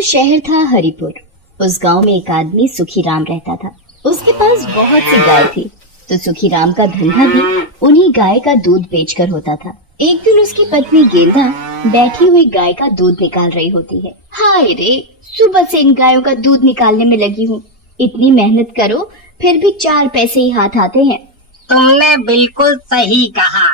तो शहर था हरिपुर। उस गांव में एक आदमी सुखीराम रहता था। उसके पास बहुत सी गाय थी, तो सुखीराम का धंधा भी उन्हीं गाय का दूध बेचकर होता था। एक दिन उसकी पत्नी गेंदा बैठी हुई गाय का दूध निकाल रही होती है। हाय रे, सुबह से इन गायों का दूध निकालने में लगी हूँ। इतनी मेहनत करो फिर भी 4 पैसे ही हाथ आते हैं। तुमने बिल्कुल सही कहा।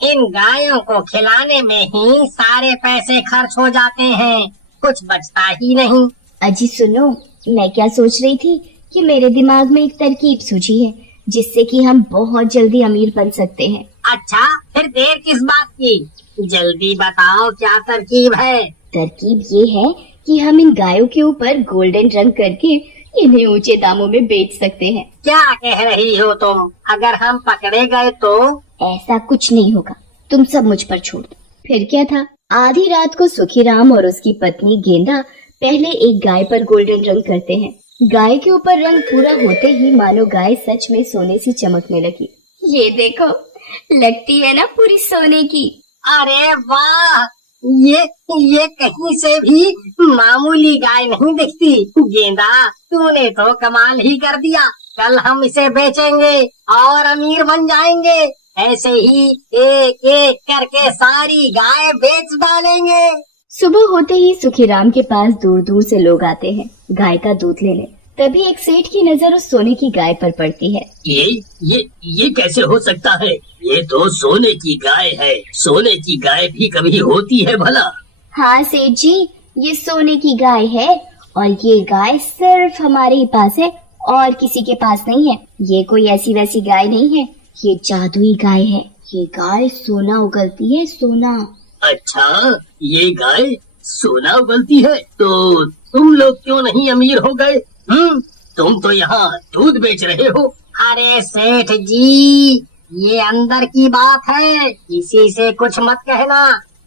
इन गायों को खिलाने में ही सारे पैसे खर्च हो जाते हैं, कुछ बचता ही नहीं। अजी सुनो, मैं क्या सोच रही थी कि मेरे दिमाग में एक तरकीब सूझी है जिससे कि हम बहुत जल्दी अमीर बन सकते हैं। अच्छा, फिर देर किस बात की? जल्दी बताओ, क्या तरकीब है? तरकीब ये है कि हम इन गायों के ऊपर गोल्डन रंग करके इन्हें ऊंचे दामों में बेच सकते हैं। क्या कह रही हो तुम? अगर हम पकड़े गए तो? ऐसा कुछ नहीं होगा, तुम सब मुझ पर छोड़ दो। फिर क्या था, आधी रात को सुखीराम और उसकी पत्नी गेंदा पहले एक गाय पर गोल्डन रंग करते हैं। गाय के ऊपर रंग पूरा होते ही मानो गाय सच में सोने सी चमकने लगी। ये देखो, लगती है ना पूरी सोने की। अरे वाह, ये कहीं से भी मामूली गाय नहीं दिखती। गेंदा, तूने तो कमाल ही कर दिया। कल हम इसे बेचेंगे और अमीर बन जाएंगे। ऐसे ही एक एक करके सारी गाय बेच डालेंगे। सुबह होते ही सुखीराम के पास दूर दूर से लोग आते हैं गाय का दूध लेने। तभी एक सेठ की नजर उस सोने की गाय पर पड़ती है। ये कैसे हो सकता है? ये तो सोने की गाय है। सोने की गाय भी कभी होती है भला? हाँ सेठ जी, ये सोने की गाय है और ये गाय सिर्फ हमारे ही पास है और किसी के पास नहीं है। ये कोई ऐसी वैसी गाय नहीं है, ये जादुई गाय है। ये गाय सोना उगलती है, सोना। अच्छा, ये गाय सोना उगलती है तो तुम लोग क्यों नहीं अमीर हो गए? तुम तो यहाँ दूध बेच रहे हो। अरे सेठ जी, ये अंदर की बात है, किसी से कुछ मत कहना।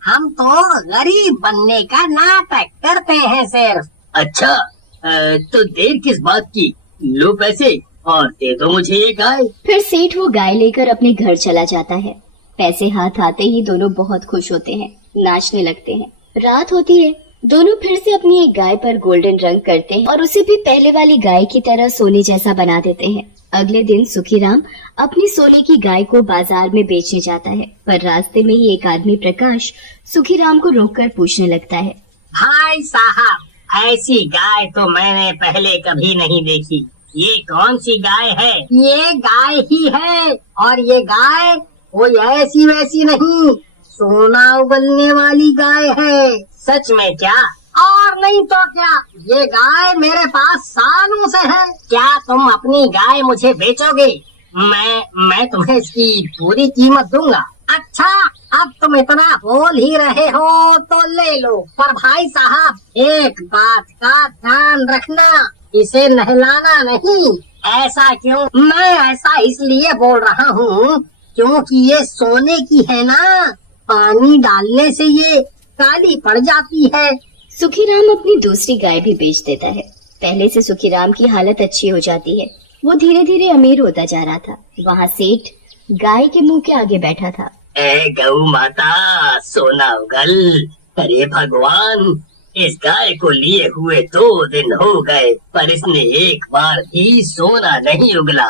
हम तो गरीब बनने का नाटक करते हैं सिर्फ। अच्छा, तो देर किस बात की? लो पैसे और दे दो मुझे ये गाय। फिर सेठ वो गाय लेकर अपने घर चला जाता है। पैसे हाथ आते ही दोनों बहुत खुश होते हैं, नाचने लगते हैं। रात होती है, दोनों फिर से अपनी एक गाय पर गोल्डन रंग करते हैं और उसे भी पहले वाली गाय की तरह सोने जैसा बना देते हैं। अगले दिन सुखीराम अपनी सोने की गाय को बाजार में बेचने जाता है, पर रास्ते में ही एक आदमी प्रकाश सुखीराम को रोककर पूछने लगता है। भाई साहब, ऐसी गाय तो मैंने पहले कभी नहीं देखी। ये कौन सी गाय है? ये गाय ही है, और ये गाय कोई ऐसी वैसी नहीं, सोना उगलने वाली गाय है। सच में क्या? और नहीं तो क्या, ये गाय मेरे पास सालों से है। क्या तुम अपनी गाय मुझे बेचोगे? मैं तुम्हें इसकी पूरी कीमत दूंगा। अच्छा, अब तुम इतना बोल ही रहे हो तो ले लो। पर भाई साहब, एक बात का ध्यान रखना, इसे नहलाना नहीं। ऐसा क्यों? मैं ऐसा इसलिए बोल रहा हूँ क्योंकि ये सोने की है ना, पानी डालने से ये काली पड़ जाती है। सुखीराम अपनी दूसरी गाय भी बेच देता है। पहले से सुखीराम की हालत अच्छी हो जाती है। वो धीरे धीरे अमीर होता जा रहा था। वहाँ सेठ गाय के मुंह के आगे बैठा था। ए गौ माता, सोना उगल। अरे भगवान, इस गाय को लिए हुए 2 दिन हो गए, पर इसने एक बार भी सोना नहीं उगला।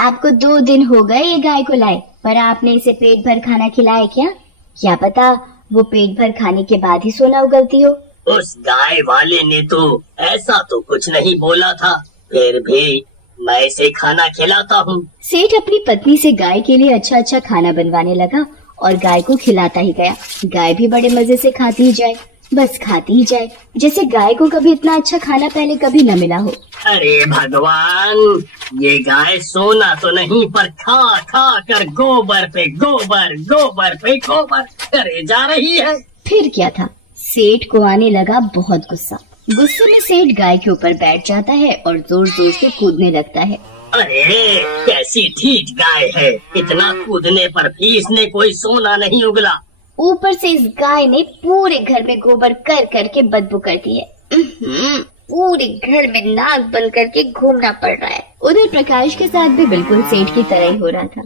आपको 2 दिन हो गए ये गाय को लाए, पर आपने इसे पेट भर खाना खिलाया क्या? क्या पता वो पेट भर खाने के बाद ही सोना उगलती हो। उस गाय वाले ने तो ऐसा तो कुछ नहीं बोला था, फिर भी मैं इसे खाना खिलाता हूँ। सेठ अपनी पत्नी से गाय के लिए अच्छा अच्छा खाना बनवाने लगा और गाय को खिलाता ही गया। गाय भी बड़े मजे से खाती ही जाए, बस खाती ही जाए, जैसे गाय को कभी इतना अच्छा खाना पहले कभी न मिला हो। अरे भगवान, ये गाय सोना तो नहीं, पर खा खा कर गोबर पे गोबर, गोबर पे गोबर करे जा रही है। फिर क्या था, सेठ को आने लगा बहुत गुस्सा। गुस्से में सेठ गाय के ऊपर बैठ जाता है और जोर जोर से कूदने लगता है। अरे कैसी ठीक गाय है, इतना कूदने पर भी इसने कोई सोना नहीं उगला। ऊपर से इस गाय ने पूरे घर में गोबर कर करके बदबू कर दी है। पूरे घर में नाक बन करके घूमना पड़ रहा है। उधर प्रकाश के साथ भी बिल्कुल सेठ की तरह ही हो रहा था।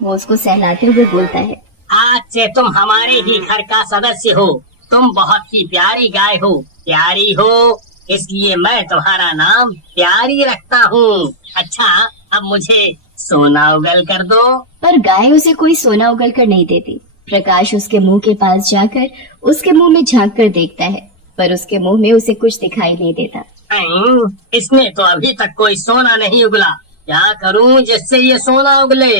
वो उसको सहलाते हुए बोलता है, आज से तुम हमारे ही घर का सदस्य हो। तुम बहुत ही प्यारी गाय हो, प्यारी हो, इसलिए मैं तुम्हारा नाम प्यारी रखता हूँ। अच्छा, अब मुझे सोना उगल कर दो। पर गाय उसे कोई सोना उगल कर नहीं देती। प्रकाश उसके मुंह के पास जाकर उसके मुंह में झांक कर देखता है, पर उसके मुंह में उसे कुछ दिखाई नहीं देता। इसमें तो अभी तक कोई सोना नहीं उगला, क्या करूं जिससे ये सोना उगले?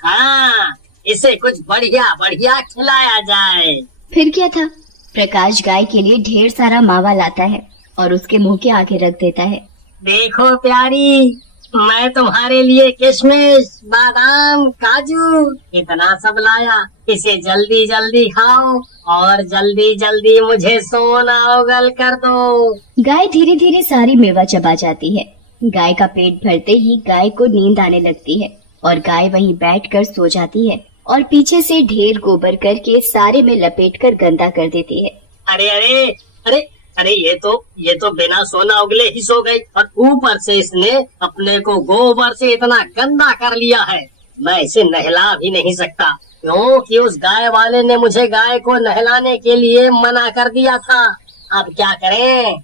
हाँ, इसे कुछ बढ़िया बढ़िया खिलाया जाए। फिर क्या था, प्रकाश गाय के लिए ढेर सारा मावा लाता है और उसके मुंह के आगे रख देता है। देखो प्यारी, मैं तुम्हारे लिए किशमिश, बादाम, काजू इतना सब लाया। इसे जल्दी जल्दी खाओ और जल्दी जल्दी मुझे सोना उगल कर दो। गाय धीरे धीरे सारी मेवा चबा जाती है। गाय का पेट भरते ही गाय को नींद आने लगती है और गाय वहीं बैठकर सो जाती है और पीछे से ढेर गोबर करके सारे में लपेटकर गंदा कर देती है। अरे अरे अरे अरे, ये तो बिना सोना उगले ही सो गई और ऊपर से इसने अपने को गोबर से इतना गंदा कर लिया है। मैं इसे नहला भी नहीं सकता, क्योंकि उस गाय वाले ने मुझे गाय को नहलाने के लिए मना कर दिया था। अब क्या करें?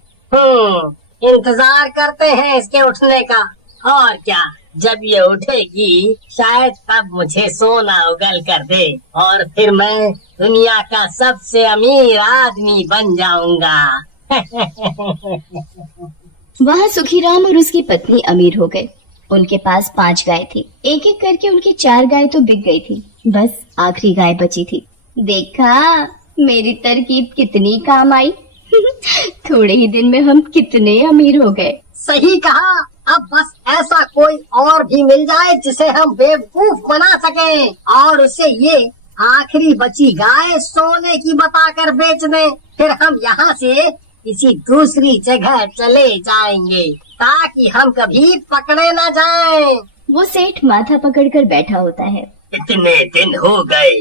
इंतजार करते हैं इसके उठने का। और क्या, जब ये उठेगी शायद तब मुझे सोना उगल कर दे और फिर मैं दुनिया का सबसे अमीर आदमी बन जाऊंगा। वहाँ सुखीराम और उसकी पत्नी अमीर हो गए। उनके पास 5 गाय थी। एक एक करके उनकी 4 गाय तो बिक गई थी, बस आखिरी गाय बची थी। देखा, मेरी तरकीब कितनी काम आई। थोड़े ही दिन में हम कितने अमीर हो गए। सही कहा। अब बस ऐसा कोई और भी मिल जाए जिसे हम बेवकूफ बना सकें और उसे ये आखिरी बची गाय सोने की बताकर बेच दें। फिर हम यहाँ से किसी दूसरी जगह चले जाएंगे ताकि हम कभी पकड़े न जाएं। वो सेठ माथा पकड़कर बैठा होता है। इतने दिन हो गए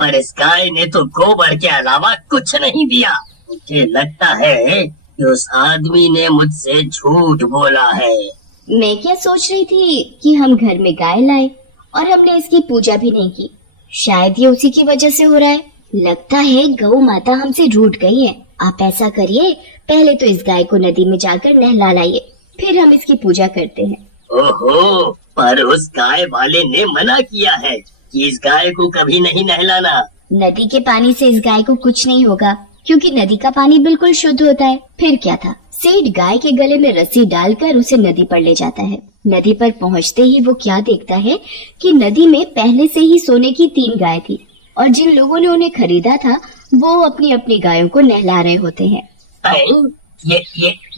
पर इस गाय ने तो गोबर के अलावा कुछ नहीं दिया। मुझे लगता है कि उस आदमी ने मुझसे झूठ बोला है। मैं क्या सोच रही थी कि हम घर में गाय लाए और हमने इसकी पूजा भी नहीं की। शायद ये उसी की वजह से हो रहा है। लगता है गौ माता हमसे रूठ गई है। आप ऐसा करिए, पहले तो इस गाय को नदी में जाकर नहला लाइए, फिर हम इसकी पूजा करते हैं। ओहो, पर उस गाय वाले ने मना किया है कि इस गाय को कभी नहीं नहलाना। नदी के पानी से इस गाय को कुछ नहीं होगा, क्योंकि नदी का पानी बिल्कुल शुद्ध होता है। फिर क्या था, सेठ गाय के गले में रस्सी डालकर उसे नदी पर ले जाता है। नदी पर पहुंचते ही वो क्या देखता है कि नदी में पहले से ही सोने की 3 गाय थी और जिन लोगों ने उन्हें खरीदा था वो अपनी अपनी गायों को नहला रहे होते हैं।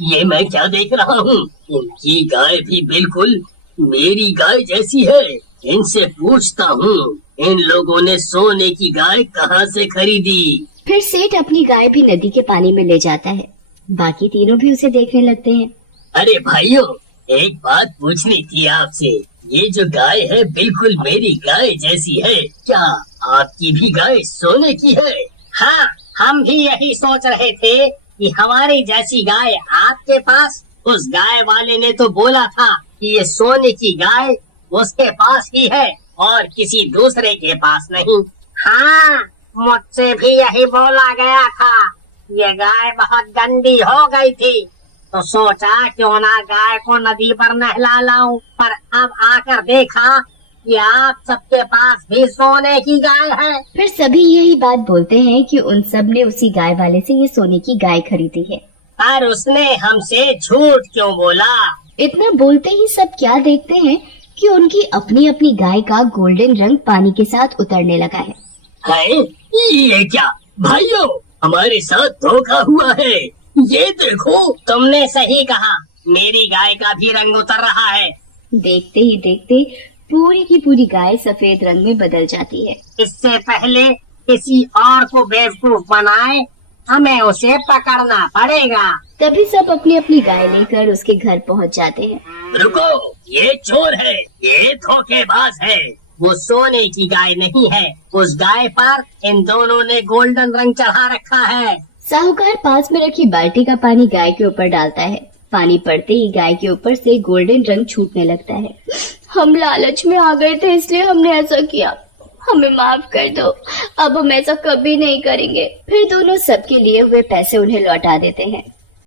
ये मैं क्या देख रहा हूँ? इनकी गाय भी बिल्कुल मेरी गाय जैसी है। इनसे पूछता हूँ, इन लोगों ने सोने की गाय कहाँ से खरीदी? फिर सेठ अपनी गाय भी नदी के पानी में ले जाता है। बाकी तीनों भी उसे देखने लगते हैं। अरे भाइयों, एक बात पूछनी थी आपसे। ये जो गाय है बिल्कुल मेरी गाय जैसी है, क्या आपकी भी गाय सोने की है? हाँ, हम भी यही सोच रहे थे कि हमारी जैसी गाय आपके पास। उस गाय वाले ने तो बोला था कि ये सोने की गाय उसके पास ही है और किसी दूसरे के पास नहीं। हाँ, मुझसे भी यही बोला गया था। ये गाय बहुत गंदी हो गई थी तो सोचा क्यों ना गाय को नदी पर नहला लाऊं, पर अब आकर देखा कि आप सबके पास भी सोने की गाय है। फिर सभी यही बात बोलते हैं कि उन सब ने उसी गाय वाले से ये सोने की गाय खरीदी है। पर उसने हमसे झूठ क्यों बोला? इतना बोलते ही सब क्या देखते हैं कि उनकी अपनी अपनी गाय का गोल्डन रंग पानी के साथ उतरने लगा है। ये क्या भाइयों, हमारे साथ धोखा हुआ है। ये देखो। तुमने सही कहा, मेरी गाय का भी रंग उतर रहा है। देखते ही देखते पूरी की पूरी गाय सफेद रंग में बदल जाती है। इससे पहले किसी और को बेवकूफ बनाए हमें उसे पकड़ना पड़ेगा। तभी सब अपनी अपनी गाय लेकर उसके घर पहुंच जाते हैं। रुको, ये चोर है, ये धोखेबाज है। वो सोने की गाय नहीं है, उस गाय पर इन दोनों ने गोल्डन रंग चढ़ा रखा है। साहूकार पास में रखी बाल्टी का पानी गाय के ऊपर डालता है। पानी पड़ते ही गाय के ऊपर से गोल्डन रंग छूटने लगता है। हम लालच में आ गए थे, इसलिए हमने ऐसा किया। हमें माफ कर दो, अब हम ऐसा कभी नहीं करेंगे। फिर दोनों सबके लिए हुए पैसे उन्हें लौटा देते हैं।